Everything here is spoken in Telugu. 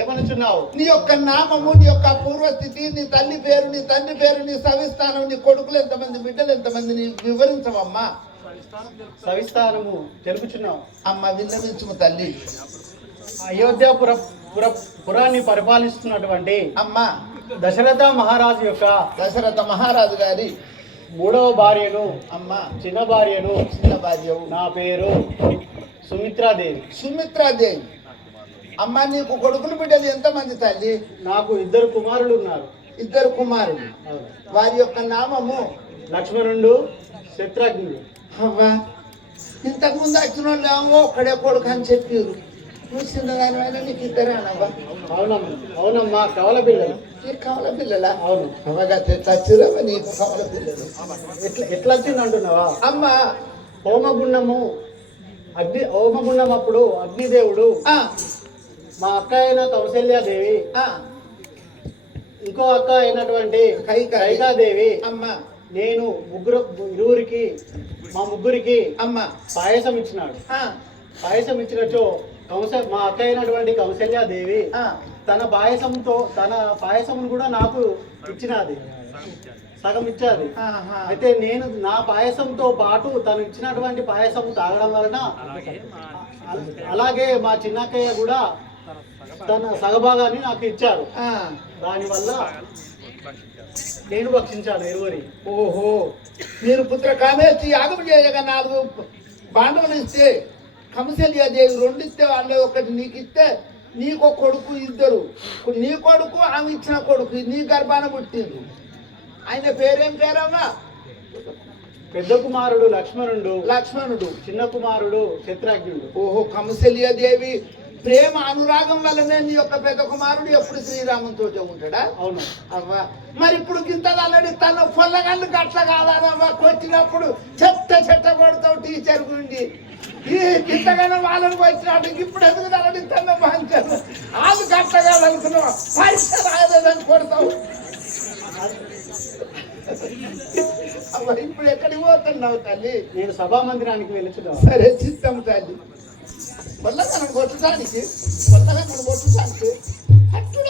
ఏమనుచున్నావు? నీ యొక్క నామము, నీ యొక్క పూర్వస్థితి, నీ తల్లి పేరు, నీ తండ్రి పేరు, నీ సవిస్థానం, నీ కొడుకులు ఎంతమంది, బిడ్డలు ఎంతమంది, నీ వివరించవమ్మా. సవిస్థానము తెలుపుచున్నావు అమ్మ, విన్నవించుము తల్లి. పురాన్ని పరిపాలిస్తున్నటువంటి అమ్మ దశరథ మహారాజు గారి 3వ భార్యను, అమ్మ చిన్న భార్యను, నా పేరు సుమిత్రాదేవి. అమ్మ, నీకు కొడుకులు బిడ్డలు ఎంతమంది తల్లి? నాకు 2 కుమారులు ఉన్నారు. 2 కుమారులు. వారి యొక్క నామము లక్ష్మణుడు, శత్రుఘ్నుడు. అవ్వా, ఇంతకు ముందు వచ్చిన వాళ్ళు ఒక్కడే కొడుకు అని చెప్పారు. నువ్వు చిన్నదానివైనా నీకు 2 అనవ్వా? అవునమ్మా, కవల పిల్లలు. నీకు కవల పిల్లలా? అవును. అవ్వగా చచ్చిరమ్మా, నీకు కవల పిల్లలు. ఎట్లా వచ్చింది అంటున్నావా? అమ్మ, హోమగుండం అప్పుడు అగ్నిదేవుడు మా అక్క అయిన కౌశల్యాదేవి, ఇంకో అక్క అయినటువంటి కైకాదేవి, అమ్మ నేను మా ముగ్గురికి అమ్మ పాయసం ఇచ్చినాడు. పాయసం ఇచ్చినచో మా అక్క అయినటువంటి కౌశల్యాదేవి తన పాయసమును కూడా నాకు ఇచ్చినది, సగం ఇచ్చాది. అయితే నేను నా పాయసంతో పాటు తను ఇచ్చినటువంటి పాయసం తాగడం వలన, అలాగే మా చిన్నక్కయ్య కూడా తన సగభాగాన్ని నాకు ఇచ్చారు. దానివల్ల నేను భక్షించాను 20. ఓహో, మీరు పుత్ర కామేష్టి యాగం చేయగా 4 బాండవులు ఇస్తే, కౌశల్యాదేవి 2 ఇస్తే, వాళ్ళు 1 నీకు ఇస్తే, నీకు కొడుకు 2. నీ కొడుకు, ఆమె ఇచ్చిన కొడుకు నీ గర్భాన పుట్టిండు. ఆయన పేరేం పేరమ్మా? పెద్ద కుమారుడు లక్ష్మణుడు, చిన్న కుమారుడు శత్రుఘ్నుడు. ఓహో, కౌశల్యాదేవి ప్రేమ అనురాగం వల్లనే నీ యొక్క పెద్ద కుమారుడు ఎప్పుడు శ్రీరామంతో ఉంటాడా? అవును. అవ్వా, మరి ఇప్పుడు గింత అల్లడి తన పొల్లగాళ్ళు గట్ల కాదమ్మా. కొట్టినప్పుడు చెత్త కొడతావు టీచర్ గుండి. ఈ గింతగానే వాళ్ళని వచ్చినట్టు ఇప్పుడు ఎందుకు అల్లడి తన బాంచాను. వాళ్ళు గట్ల కాదనుకున్నావు, పరీక్ష రాయలేదని కొడతావు. అవ్వ, ఇప్పుడు ఎక్కడికి పోతున్నావు తల్లి? నేను సభా మందిరానికి వెళ్ళుచున్నాను. సరే, చిత్తం తల్లి. కొత్తగా కొట్టడానికి అట్లు